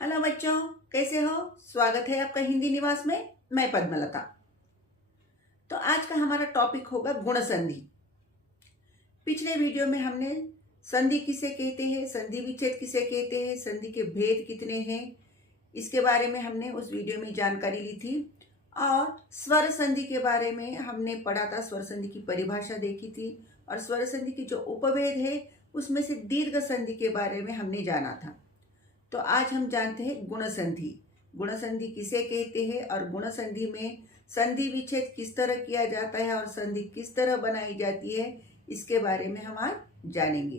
Hello बच्चों, कैसे हो? स्वागत है आपका हिंदी निवास में। मैं पद्मलता। तो आज का हमारा टॉपिक होगा गुण संधि। पिछले वीडियो में हमने संधि किसे कहते हैं, संधि विच्छेद किसे कहते हैं, संधि के भेद कितने हैं, इसके बारे में हमने उस वीडियो में जानकारी ली थी। और स्वर संधि के बारे में हमने पढ़ा था, स्वर संधि की परिभाषा देखी थी। और स्वर संधि की जो उपभेद है उसमें से दीर्घ संधि के बारे में हमने जाना था। तो आज हम जानते हैं गुण संधि। गुण संधि किसे कहते हैं और गुण संधि में संधि विच्छेद किस तरह किया जाता है और संधि किस तरह बनाई जाती है, इसके बारे में हम आज जानेंगे।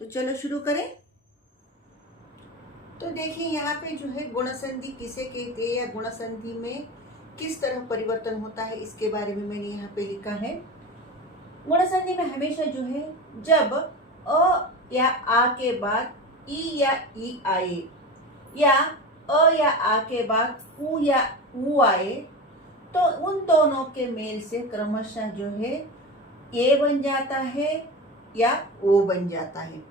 तो चलो शुरू करें। तो देखिए यहाँ पे जो है गुण संधि किसे कहते हैं या गुण संधि में किस तरह परिवर्तन होता है, इसके बारे में मैंने यहाँ पे लिखा है। गुण संधि में हमेशा जो है जब अ या आ के बाद ई या ई आए या अ या आ के बाद उ या उ आए तो उन दोनों के मेल से क्रमशः जो है ए बन जाता है या ओ बन जाता है।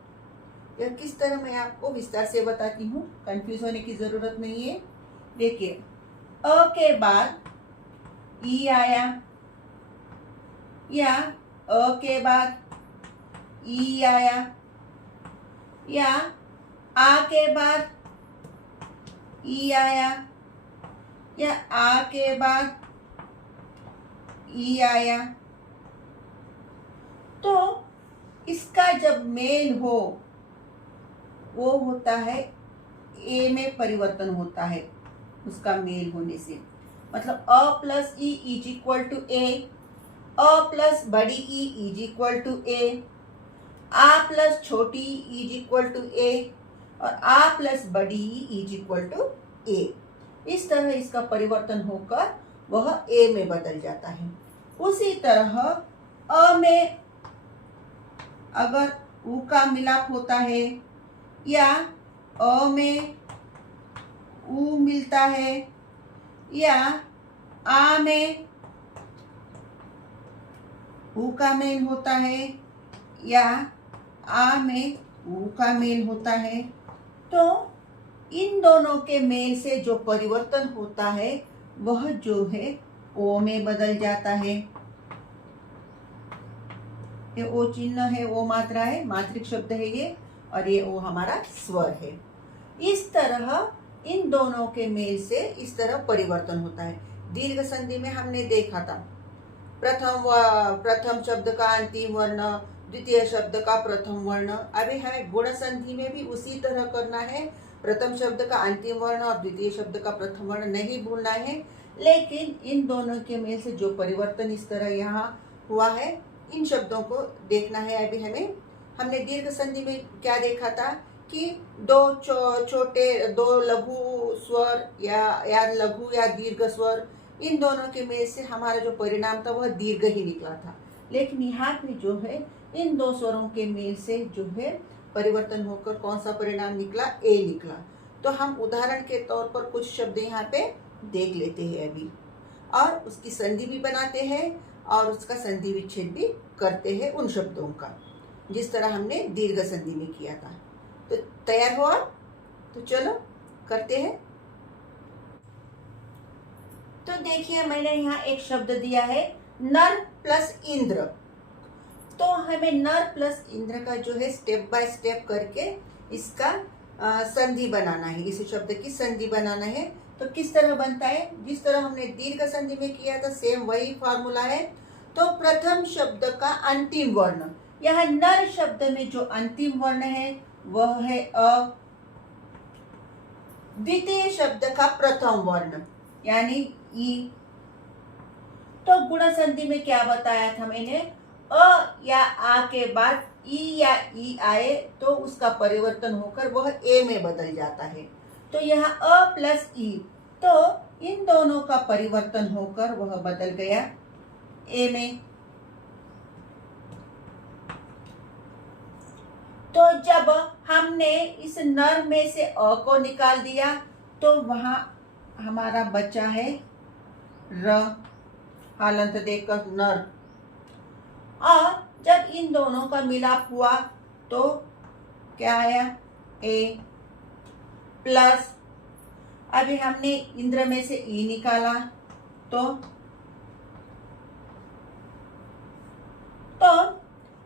यह किस तरह मैं आपको विस्तार से बताती हूँ, कंफ्यूज होने की जरूरत नहीं है। देखिए, अ के बाद ई आया या अ के बाद ई आया या आ के बाद ई आया या आ के बाद ई आया, तो इसका जब मेल हो वो होता है ए में परिवर्तन होता है। उसका मेल होने से मतलब अ प्लस ई इज इक्वल टू ए, अ प्लस बड़ी ई इज इक्वल टू ए, आ प्लस छोटी ई इज इक्वल टू ए और आ प्लस बड़ी ई इज इक्वल टू ए। इस तरह इसका परिवर्तन होकर वह ए में बदल जाता है। उसी तरह अ में अगर उ का मिलाप होता है या अ में उ मिलता है या आ में उ का मेल होता है या आ में उ का मेल होता है, तो इन दोनों के मेल से जो परिवर्तन होता है वह जो है ओ में बदल जाता है। ये ओ चिन्ह है, ओ मात्रा है, मात्रिक शब्द है ये, और ये ओ हमारा स्वर है। इस तरह इन दोनों के मेल से इस तरह परिवर्तन होता है। दीर्घ संधि में हमने देखा था प्रथम शब्द का अंतिम वर्ण, द्वितीय शब्द का प्रथम वर्ण। अभी हमें गुण संधि में भी उसी तरह करना है। प्रथम शब्द का अंतिम वर्ण और द्वितीय शब्द का प्रथम वर्ण नहीं भूलना है, लेकिन इन दोनों के मेल से जो परिवर्तन इस तरह यहाँ हुआ है, इन शब्दों को देखना है। अभी हमने दीर्घ संधि में क्या देखा था कि दो छोटे दो लघु स्वर या लघु या दीर्घ स्वर, इन दोनों के मेल से हमारा जो परिणाम था वह दीर्घ ही निकला था। लेकिन यहाँ पे जो है इन दो स्वरों के मेल से जो है परिवर्तन होकर कौन सा परिणाम निकला? ए निकला। तो हम उदाहरण के तौर पर कुछ शब्द यहाँ पे देख लेते हैं अभी, और उसकी संधि भी बनाते हैं और उसका संधि विच्छेद भी करते हैं उन शब्दों का, जिस तरह हमने दीर्घ संधि में किया था। तो तैयार हो आप? तो चलो करते हैं। तो देखिए, मैंने यहाँ एक शब्द दिया है नर प्लस इंद्र। तो हमें नर प्लस इंद्र का जो है स्टेप बाय स्टेप करके इसका संधि बनाना है, इस शब्द की संधि बनाना है। तो किस तरह बनता है? जिस तरह हमने दीर्घ संधि में किया था सेम वही फॉर्मूला है। तो प्रथम शब्द का अंतिम वर्ण, यह नर शब्द में जो अंतिम वर्ण है वह है अ। द्वितीय शब्द का प्रथम वर्ण यानी ई। तो गुण संधि में क्या बताया था मैंने? अ या आ के बाद ई या ई आए तो उसका परिवर्तन होकर वह ए में बदल जाता है। तो यहाँ अ प्लस ई, तो इन दोनों का परिवर्तन होकर वह बदल गया ए में। तो जब हमने इस नर में से अ को निकाल दिया तो वहां हमारा बचा है र, हालंत देकर नर। और जब इन दोनों का मिलाप हुआ तो क्या आया? ए प्लस अभी हमने इंद्र में से ई निकाला तो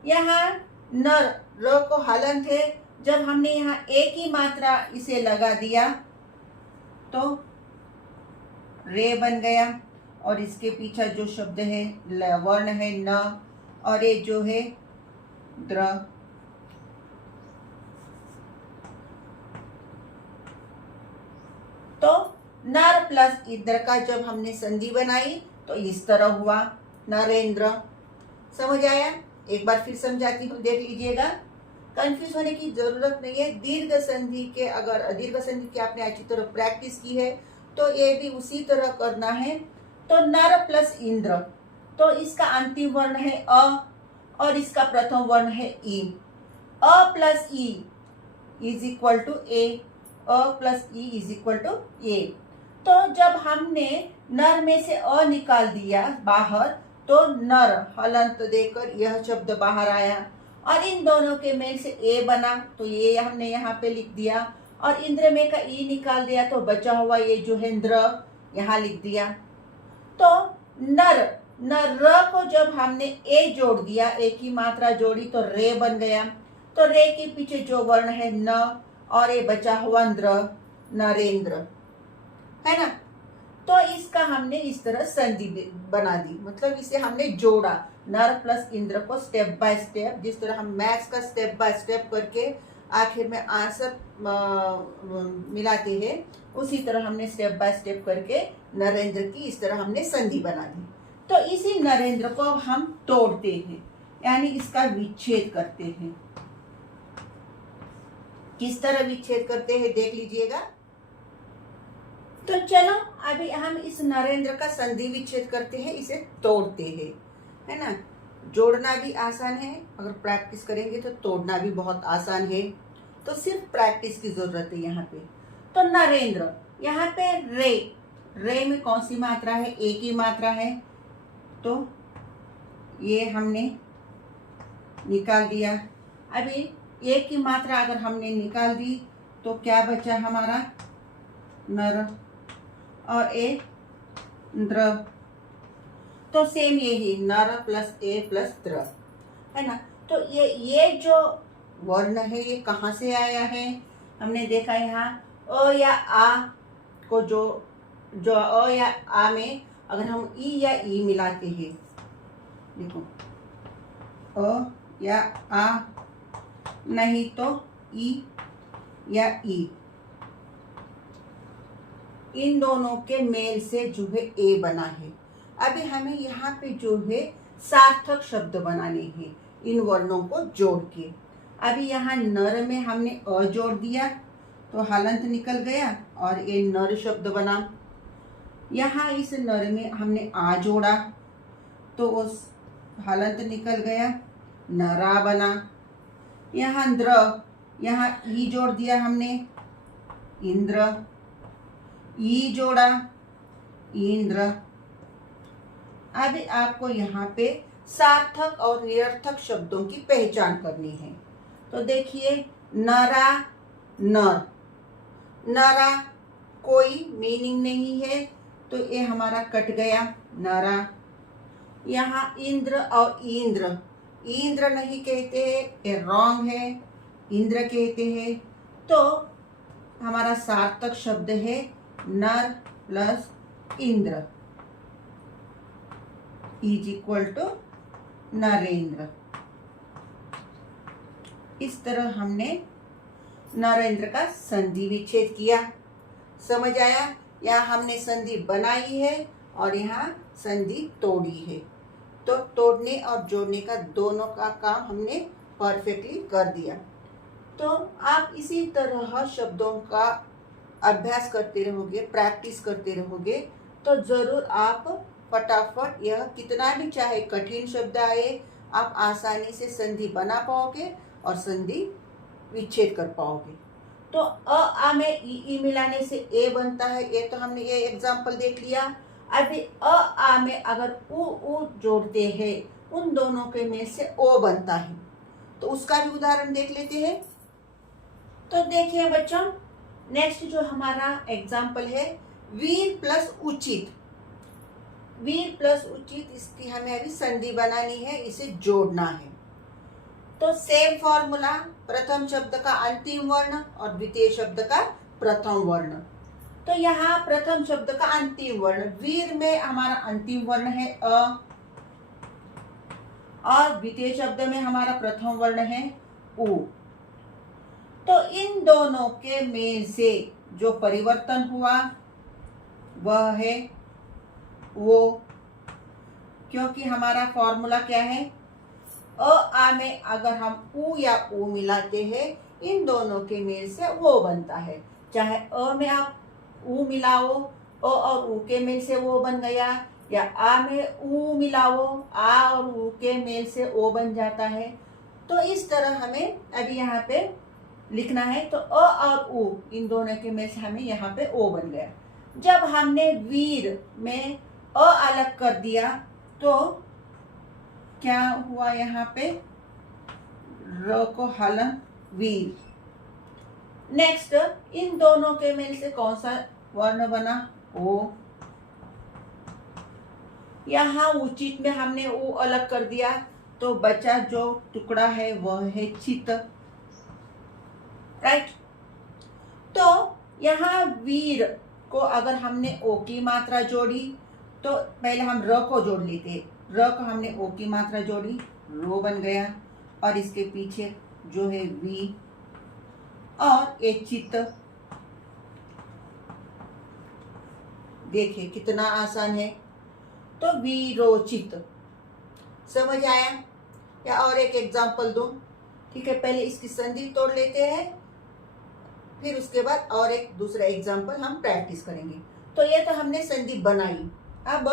यहाँ नर र को हलंत है, जब हमने यहाँ एक ही मात्रा इसे लगा दिया तो रे बन गया, और इसके पीछे जो शब्द है वर्ण है न, और ये जो है द्र। तो नर प्लस इंद्र का जब हमने संधि बनाई तो इस तरह हुआ नरेंद्र। समझ आया? एक बार फिर समझाती हूँ, देख लीजिएगा, कंफ्यूज होने की जरूरत नहीं है। दीर्घ संधि के, अगर दीर्घ संधि की आपने अच्छी तरह प्रैक्टिस की है तो ये भी उसी तरह करना है। तो नर प्लस इंद्र, तो इसका अंतिम वर्ण है अ और इसका प्रथम वर्ण है ई। अ प्लस ई इज इक्वल टू ए, अ प्लस ई इज इक्वल टू ए। तो जब हमने नर में से अ निकाल दिया बाहर तो नर हलंत देकर यह शब्द बाहर आया, और इन दोनों के मेल से ए बना तो ये हमने यहाँ पे लिख दिया, और इंद्र में का ई निकाल दिया तो बचा हुआ ये जो है इंद्र यहाँ लिख दिया। तो नर र को जब हमने ए जोड़ दिया, एक ही मात्रा जोड़ी तो रे बन गया। तो रे के पीछे जो वर्ण है न, और ये बचा हुआ इंद्र, नरेंद्र, है ना। तो इसका हमने इस तरह संधि बना दी, मतलब इसे हमने जोड़ा, नर प्लस इंद्र को स्टेप बाय स्टेप, जिस तरह हम मैथ्स का स्टेप बाय स्टेप करके आखिर में आंसर मिलाते हैं, उसी तरह हमने स्टेप बाय स्टेप करके नरेंद्र की इस तरह हमने संधि बना दी। तो इसी नरेंद्र को अब हम तोड़ते हैं, यानी इसका विच्छेद करते हैं। किस तरह विच्छेद करते हैं देख लीजिएगा। तो चलो अभी हम इस नरेंद्र का संधि विच्छेद करते हैं, इसे तोड़ते हैं, है ना। जोड़ना भी आसान है, अगर प्रैक्टिस करेंगे तो तोड़ना भी बहुत आसान है। तो सिर्फ प्रैक्टिस की जरूरत है यहाँ पे। तो नरेंद्र, यहाँ पे रे में कौन सी मात्रा है? एक ही मात्रा है, तो ये हमने निकाल दिया। अभी एक ही मात्रा अगर हमने निकाल दी तो क्या बचा हमारा? नर और ए द्र। तो सेम यही नर प्लस ए प्लस द्र, है ना। तो ये जो वर्ण है ये कहाँ से आया है? हमने देखा यहाँ अ या आ को जो अ या आ में अगर हम ई या ई मिलाते हैं, देखो अ या आ नहीं तो ई या ई, इन दोनों के मेल से जो है ए बना है। अभी हमें यहाँ पे जो है सार्थक शब्द बनाने हैं इन वर्णों को जोड़ के। अभी यहाँ नर में हमने अ जोड़ दिया तो हलंत निकल गया और ये नर शब्द बना। यहाँ इस नर में हमने आ जोड़ा तो उस हलंत निकल गया, नरा बना। यहाँ द्र, यहाँ ई जोड़ दिया हमने, इंद्र, ई जोड़ा, इंद्र। अभी आपको यहाँ पे सार्थक और निरर्थक शब्दों की पहचान करनी है। तो देखिए नरा, नर, नरा कोई मीनिंग नहीं है तो ये हमारा कट गया नरा। यहाँ इंद्र और इंद्र, इंद्र नहीं कहते हैं, ये रॉन्ग है, इंद्र कहते हैं। तो हमारा सार्थक शब्द है नर plus Indra is equal to Narendra. इस तरह हमने नरेंद्र का संधि विच्छेद किया। समझ आया? यहाँ हमने संधि बनाई है और यहाँ संधि तोड़ी है। तो तोड़ने और जोड़ने का दोनों का काम हमने परफेक्टली कर दिया। तो आप इसी तरह शब्दों का अभ्यास करते रहोगे, प्रैक्टिस करते रहोगे तो ज़रूर आप फटाफट, यह कितना भी चाहे कठिन शब्द आए, आप आसानी से संधि बना पाओगे और संधि विच्छेद कर पाओगे। तो अ आ में ई मिलाने से ए बनता है, ये तो हमने ये एग्जाम्पल देख लिया। अभी अ आ में अगर उ जोड़ते हैं, उन दोनों के में से ओ बनता है, तो उसका भी उदाहरण देख लेते हैं। तो देखिए बच्चों, नेक्स्ट जो हमारा एग्जाम्पल है वीर प्लस उचित। वीर प्लस उचित, इसकी हमें अभी संधि बनानी है, इसे जोड़ना है। तो सेम फॉर्मूला, प्रथम शब्द का अंतिम वर्ण और द्वितीय शब्द का प्रथम वर्ण। तो यहाँ प्रथम शब्द का अंतिम वर्ण, वीर में हमारा अंतिम वर्ण है अ, और द्वितीय शब्द में हमारा प्रथम वर्ण है उ। तो इन दोनों के मेल से जो परिवर्तन हुआ वह है वो, क्योंकि हमारा फॉर्मूला क्या है, अ आ में अगर हम उ या उ मिलाते हैं, इन दोनों के मेल से वो बनता है। चाहे अ में आप उ मिलाओ, अ और उ के मेल से वो बन गया, या आ में उ मिलाओ, आ और उ के मेल से ओ बन जाता है। तो इस तरह हमें अभी यहाँ पे लिखना है। तो अ और उ इन दोनों के मेल से हमें यहाँ पे ओ बन गया। जब हमने वीर में अ अलग कर दिया तो क्या हुआ, यहाँ पे र को हलन वीर। नेक्स्ट, इन दोनों के मेल से कौन सा वर्ण बना, ओ। यहाँ उचित में हमने ओ अलग कर दिया तो बचा जो टुकड़ा है वह है चित, राइट। तो यहाँ वीर को अगर हमने ओ की मात्रा जोड़ी तो पहले हम र को जोड़ लेते, र को हमने ओ की मात्रा जोड़ी, रो बन गया, और इसके पीछे जो है वी और एक चित। देखिए कितना आसान है। तो वीरोचित, समझ आया? या और एक एग्जांपल दूं? ठीक है, पहले इसकी संधि तोड़ लेते हैं, फिर उसके बाद और एक दूसरा एग्जांपल हम प्रैक्टिस करेंगे। तो ये तो हमने संधि बनाई, अब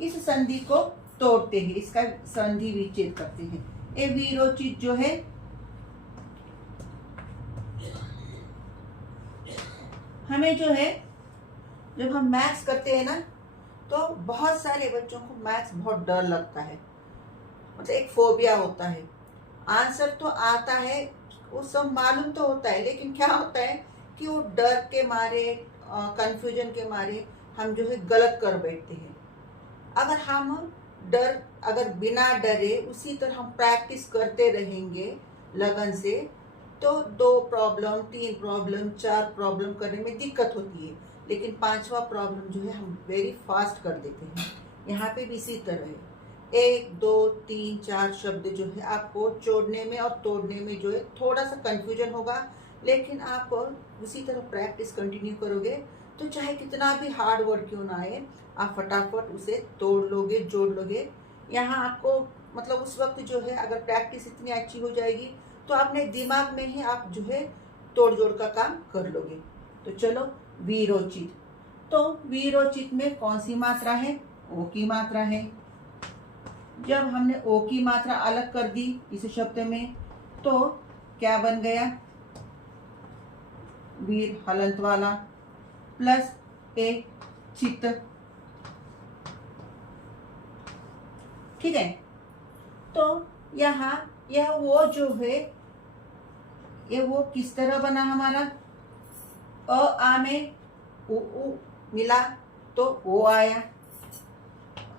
इस संधि को तोड़ते हैं, इसका संधि विच्छेद करते हैं। ये वीरोचित जो है, हमें जो है जब हम मैथ्स करते हैं ना तो बहुत सारे बच्चों को मैथ्स बहुत डर लगता है, मतलब एक फोबिया होता है। आंसर तो आता है, वो सब मालूम तो होता है, लेकिन क्या होता है कि वो डर के मारे, कंफ्यूजन के मारे हम जो है गलत कर बैठते हैं। अगर बिना डरे उसी तरह हम प्रैक्टिस करते रहेंगे लगन से, तो 2 प्रॉब्लम, 3 प्रॉब्लम, 4 प्रॉब्लम करने में दिक्कत होती है, लेकिन 5वां प्रॉब्लम जो है हम वेरी फास्ट कर देते हैं। यहाँ पे भी इसी तरह है, 1 2 3 4 शब्द जो है आपको जोड़ने में और तोड़ने में जो है थोड़ा सा कंफ्यूजन होगा, लेकिन आप उसी तरह प्रैक्टिस कंटिन्यू करोगे तो चाहे कितना भी हार्ड वर्ड क्यों ना आए, आप फटाफट उसे तोड़ लोगे, जोड़ लोगे। यहाँ आपको मतलब उस वक्त जो है अगर प्रैक्टिस इतनी अच्छी हो जाएगी तो अपने दिमाग में ही आप जो है तोड़ जोड़ का काम कर लोगे। तो चलो, वीरोचित। तो वीरोचित में कौन सी मात्रा है, ओ की मात्रा है। जब हमने ओ की मात्रा अलग कर दी इस शब्द में तो क्या बन गया, वीर हलंत वाला प्लस ए चित। ठीक है, तो यहाँ यह वो जो है ये वो किस तरह बना हमारा, अ आ में उ मिला तो ओ आया,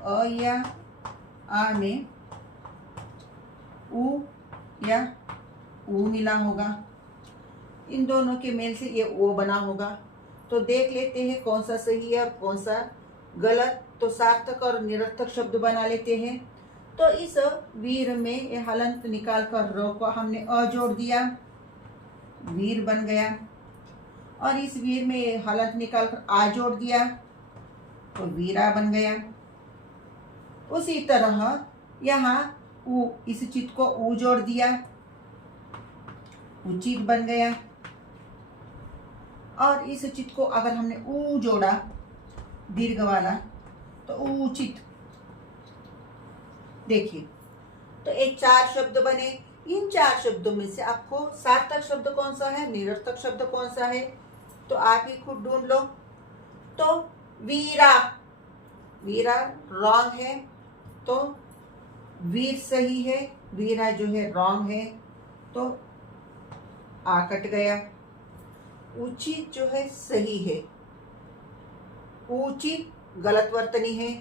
अ या आ में उ या उ मिला होगा, इन दोनों के मेल से ये ओ बना होगा। तो देख लेते हैं कौन सा सही है और कौन सा गलत। तो सार्थक और निरर्थक शब्द बना लेते हैं। तो इस वीर में ये हलंत निकाल कर रो को हमने अ जोड़ दिया, वीर बन गया, और इस वीर में ये हलंत निकाल कर आ जोड़ दिया तो वीरा बन गया। उसी तरह यहाँ उ, इस चित को उ जोड़ दिया, उचित बन गया, और इस चित को अगर हमने उ जोड़ा दीर्घ वाला तो उचित। देखिए, तो एक 4 शब्द बने। इन 4 शब्दों में से आपको सार्थक शब्द कौन सा है, निरर्थक शब्द कौन सा है, तो आप ही खुद ढूंढ लो। तो वीरा, वीरा रॉन्ग है, तो वीर सही है, वीरा जो है रॉन्ग है, तो आ कट गया। उचित जो है सही है, उचित गलत वर्तनी है,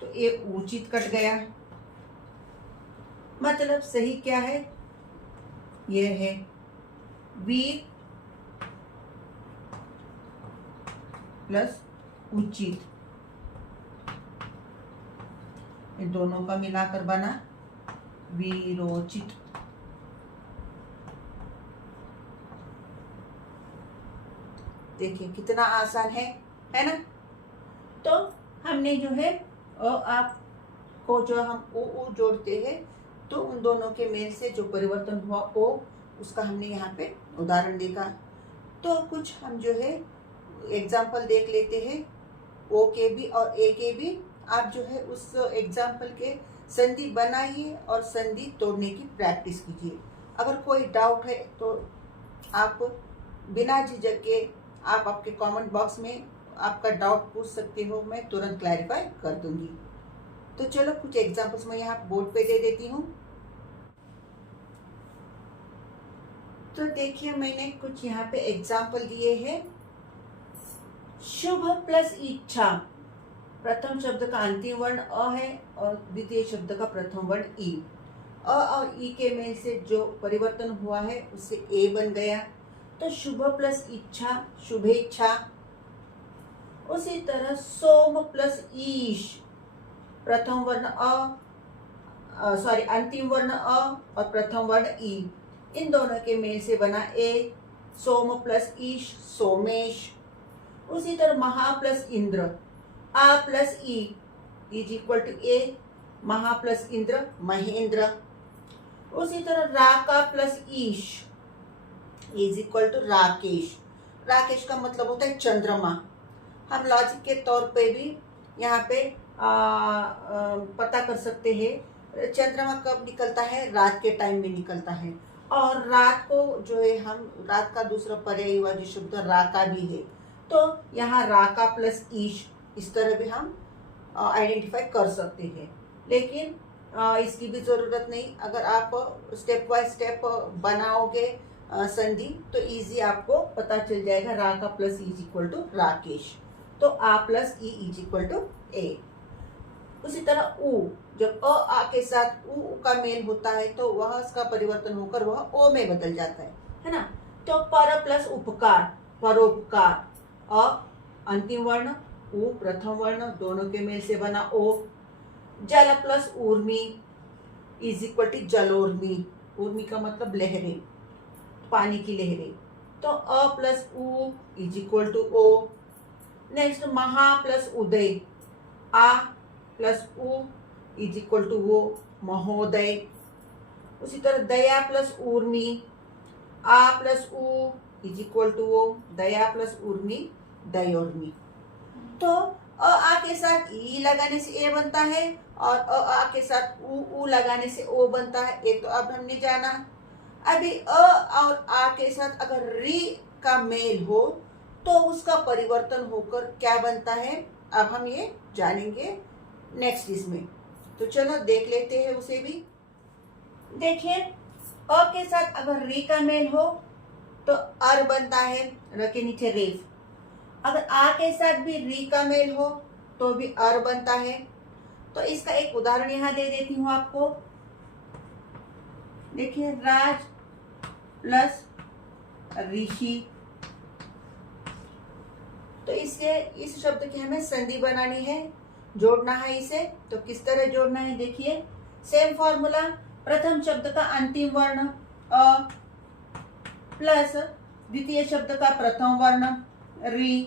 तो ये उचित कट गया। मतलब सही क्या है, यह है वीर प्लस उचित, इन दोनों का मिलाकर बना वीरोचित। देखिए कितना आसान है ना। तो हमने जो है आप को जो हम ओ जोड़ते हैं, तो उन दोनों के मेल से जो परिवर्तन हुआ ओ, उसका हमने यहाँ पे उदाहरण देखा। तो कुछ हम जो है एग्जाम्पल देख लेते हैं, ओ के भी और ए के भी। आप जो है उस एग्जाम्पल के संधि बनाइए और संधि तोड़ने की प्रैक्टिस कीजिए। अगर कोई डाउट है तो आप बिना झिझक के आप आपके कमेंट बॉक्स में आपका डाउट पूछ सकते हो, मैं तुरंत क्लैरिफाई कर दूंगी। तो चलो कुछ एग्जाम्पल्स मैं यहाँ बोर्ड पे दे देती हूँ। तो देखिए मैंने कुछ यहाँ पे एग्जाम्पल दिए हैं। शुभ प्लस इच्छा, प्रथम शब्द का अंतिम वर्ण अ है और द्वितीय शब्द का प्रथम वर्ण ई। अ और ई के मेल से जो परिवर्तन हुआ है उससे ए बन गया, तो शुभ प्लस इच्छा शुभेच्छा। उसी तरह सोम प्लस ईश, प्रथम वर्ण अंतिम वर्ण अ और प्रथम वर्ण ई, इन दोनों के मेल से बना ए, सोम प्लस ईश सोमेश। उसी तरह महा प्लस इंद्र, आ प्लस ई इज इक्वल टू ए, महा प्लस इंद्र महेंद्र। उसी तरह राका प्लस ईश is equal to Rakesh. Rakesh का मतलब होता है चंद्रमा। हम लॉजिक के तौर पे भी यहाँ पे पता कर सकते हैं चंद्रमा कब निकलता है, रात के टाइम में निकलता है। और रात को जो है हम रात का दूसरा पर्यायवाची शब्द राका भी है, तो यहाँ राका प्लस ईश इस तरह भी हम आइडेंटिफाई कर सकते हैं। लेकिन इसकी भी ज़रूरत नहीं, अगर आप स्टेप बाय स्टेप बनाओगे संधि तो इजी आपको पता चल जाएगा। राका प्लस ई इज इक्वल टू राकेश, तो आ प्लस ई इज इक्वल टू ए। उसी तरह उ, जब आ के साथ उ का मेल होता है तो वह उसका परिवर्तन होकर वह ओ में बदल जाता है ना। तो पर प्लस उपकार परोपकार, अ अंतिम वर्ण उ प्रथम वर्ण, दोनों के मेल से बना ओ। जल प्लस ऊर्मी इज इक्वल टू जलोर्मी, ऊर्मी का मतलब लहरें, पानी की लहरें, तो अ प्लस उ इज इक्वल टू ओ। नेक्स्ट महा प्लस उदय, आ प्लस उ इज इक्वल टू वो महोदय। उसी तरह दया प्लस ऊर्मी, आ प्लस उ इज इक्वल टू वो दया प्लस ऊर्मी दयोर्मी। तो आ के साथ ई लगाने से ए बनता है और आ के साथ उ लगाने से ओ बनता है, ये तो अब हमने जाना। अभी और आ के साथ अगर री का मेल हो तो उसका परिवर्तन होकर क्या बनता है, अब हम ये जानेंगे नेक्स्ट इसमें। तो चलो देख लेते हैं उसे भी। देखिए अ के साथ अगर री का मेल हो तो अर बनता है, र के नीचे रेफ। अगर आ के साथ भी री का मेल हो तो भी अर बनता है। तो इसका एक उदाहरण यहाँ दे देती हूँ आपको। देखिए राज प्लस ऋषि, तो इससे इस शब्द की हमें संधि बनानी है, जोड़ना है इसे। तो किस तरह जोड़ना है देखिए, सेम फॉर्मूला, प्रथम शब्द का अंतिम वर्ण अ प्लस द्वितीय शब्द का प्रथम वर्ण री,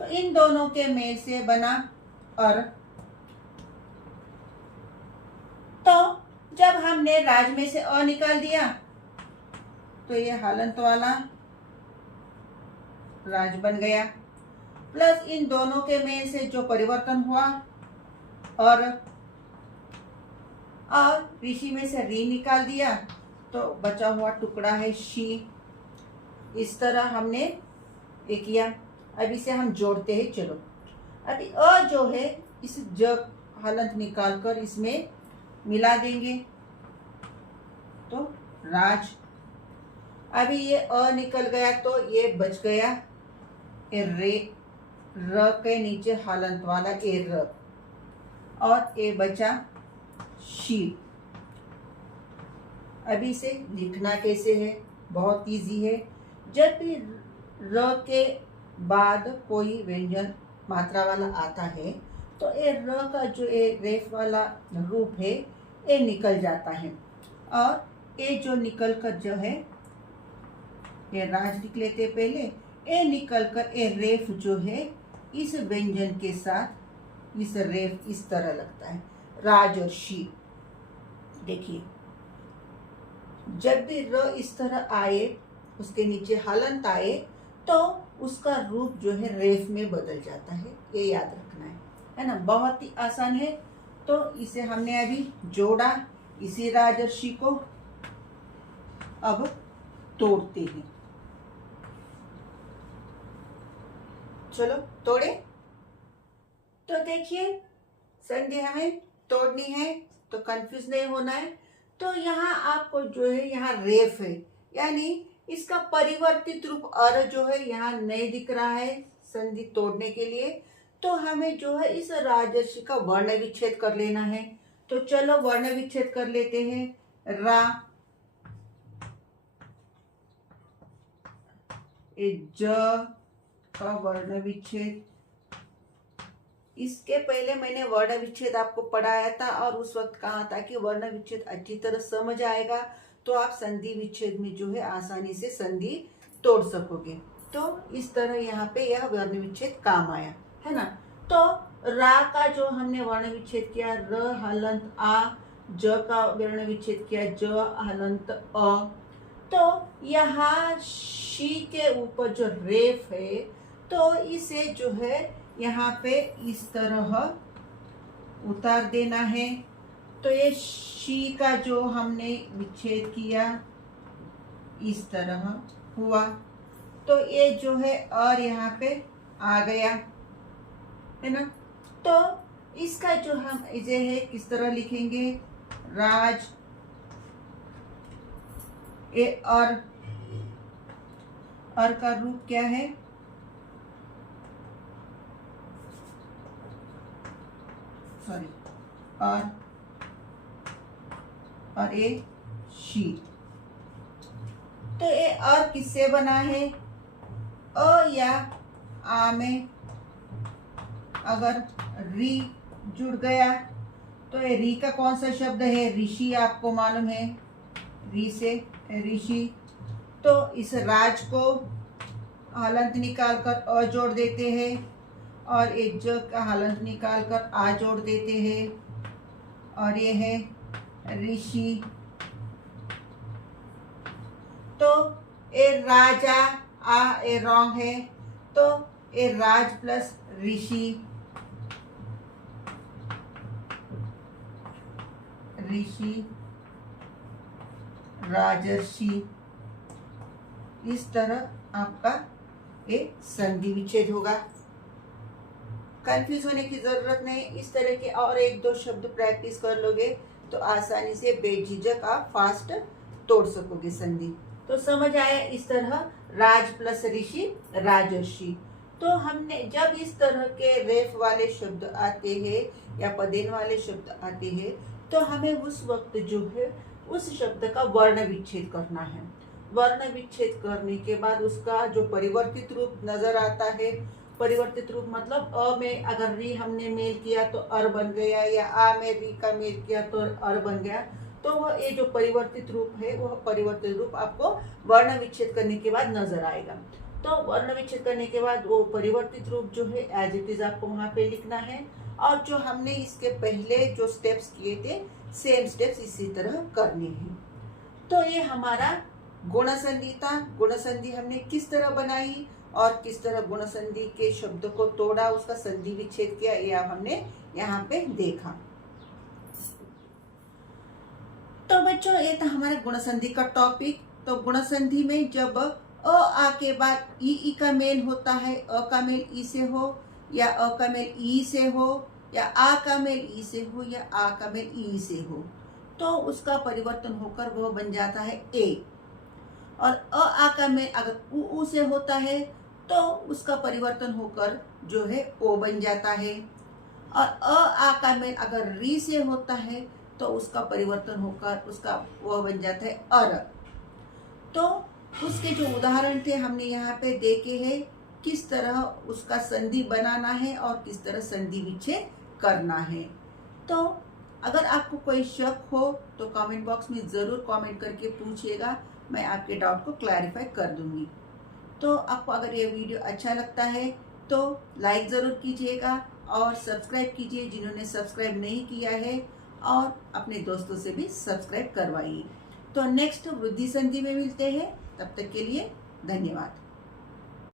तो इन दोनों के मेल से बना अर। तो जब हमने राज में से अ निकाल दिया तो ये हलंत वाला राज बन गया, प्लस इन दोनों के मेल से जो परिवर्तन हुआ और ऋषि में से री निकाल दिया तो बचा हुआ टुकड़ा है शी। इस तरह हमने ये किया। अब इसे हम जोड़ते हैं। चलो अभी अ जो है इस ज हलंत निकाल कर इसमें मिला देंगे तो राज। अभी ये अ निकल गया तो ये बच गया ए रे, र के नीचे हलंत वाला ए र, और ए बचा शी। अभी से लिखना कैसे है, बहुत इजी है। जब भी र के बाद कोई व्यंजन मात्रा वाला आता है तो ये र का जो ये रेफ वाला रूप है ये निकल जाता है, और ये जो निकल कर जो है ये राज निकले थे पहले, ये निकल कर ये रेफ जो है इस व्यंजन के साथ इस रेफ इस तरह लगता है, राज और शी। देखिए जब भी र इस तरह आए, उसके नीचे हलंत आए, तो उसका रूप जो है रेफ में बदल जाता है, ये याद रखना है ना। बहुत ही आसान है। तो इसे हमने अभी जोड़ा, इसी राजर्षि को अब तोड़ते हैं। चलो तोड़े। तो देखिए संधि हमें तोड़नी है, तो कंफ्यूज नहीं होना है। तो यहाँ आपको जो है यहाँ रेफ है, यानी इसका परिवर्तित रूप अर जो है यहाँ नहीं दिख रहा है संधि तोड़ने के लिए। तो हमें जो है इस राजर्षि का वर्ण विच्छेद कर लेना है। तो चलो वर्ण विच्छेद कर लेते हैं। रा, ज का वर्ण विच्छेद। इसके पहले मैंने वर्ण विच्छेद आपको पढ़ाया था, और उस वक्त कहा था कि वर्ण विच्छेद अच्छी तरह समझ आएगा तो आप संधि विच्छेद में जो है आसानी से संधि तोड़ सकोगे। तो इस तरह यहाँ पे यह वर्ण विच्छेद काम आया है ना। तो रा का जो हमने वर्ण विच्छेद किया, र हलंत आ, ज का वर्ण विच्छेद किया, ज हलंत अ। तो यहाँ शी के ऊपर जो रेफ है, तो इसे जो है यहाँ पे इस तरह उतार देना है। तो ये शी का जो हमने विच्छेद किया इस तरह हुआ, तो ये जो है और यहाँ पे आ गया है ना। तो इसका जो हम इसे है किस तरह लिखेंगे, राज ए और का रूप क्या है, सॉरी और ए शी। तो ये और किससे बना है, अ या आ में अगर री जुड़ गया तो ये री का कौन सा शब्द है, ऋषि, आपको मालूम है, री से ऋषि। तो इस राज को हलंत निकाल कर अ जोड़ देते हैं, और एक ज का हलंत निकाल कर आ जोड़ देते हैं, और ये है ऋषि। तो ए राजा, आ ए रॉन्ग है, तो ए राज प्लस ऋषि, ऋषि राजर्षि। इस तरह आपका एक संधि विच्छेद होगा। कंफ्यूज होने की जरूरत नहीं। इस तरह के और एक दो शब्द प्रैक्टिस कर लोगे तो आसानी से बेझिझक आप फास्ट तोड़ सकोगे संधि। तो समझ आया इस तरह राज प्लस ऋषि राजर्षि। तो हमने जब इस तरह के रेफ वाले शब्द आते हैं या पदेन वाले शब्द आते हैं, तो हमें उस वक्त जो है उस शब्द का वर्ण विच्छेद करना है। वर्ण विच्छेद करने के बाद उसका जो परिवर्तित रूप नजर आता है, परिवर्तित रूप मतलब अ में अगर री हमने मेल किया तो अर बन गया, या आ में री का मेल किया तो अर बन गया। तो वह ये जो परिवर्तित रूप है वह परिवर्तित रूप आपको वर्ण विच्छेद करने के बाद नजर आएगा। तो वर्ण विच्छेद करने के बाद वो परिवर्तित रूप जो है एज इट इज आपको वहां पे लिखना है, और जो हमने इसके पहले जो स्टेप्स किए थे सेम स्टेप्स इसी तरह करने हैं। तो ये हमारा गुण संधि था। गुण संधि हमने किस तरह बनाई और किस तरह गुण संधि के शब्द को तोड़ा, उसका संधि विच्छेद किया, ये हमने यहाँ पे देखा। तो बच्चों ये था हमारे गुण संधि का टॉपिक। तो गुण संधि में जब अ आ के बाद ई का मेल होता है, अ का मेल ई से हो, या अ का मेल ई से हो, या आ का मेल ई से हो, या आ का मेल ई से हो, तो उसका परिवर्तन होकर वह बन जाता है ए। और अ आकार में अगर उ से होता है तो उसका परिवर्तन होकर जो है ओ बन जाता है। और अ आकार में अगर री से होता है तो उसका परिवर्तन होकर उसका वो बन जाता है अर। तो उसके जो उदाहरण थे हमने यहाँ पे देखे हैं किस तरह उसका संधि बनाना है और किस तरह संधि विच्छेद करना है। तो अगर आपको कोई शक हो तो कमेंट बॉक्स में ज़रूर कमेंट करके पूछिएगा, मैं आपके डाउट को क्लैरिफाई कर दूंगी। तो आपको अगर ये वीडियो अच्छा लगता है तो लाइक ज़रूर कीजिएगा और सब्सक्राइब कीजिए जिन्होंने सब्सक्राइब नहीं किया है, और अपने दोस्तों से भी सब्सक्राइब करवाइए। तो नेक्स्ट वृद्धि संधि में मिलते हैं, तब तक के लिए धन्यवाद।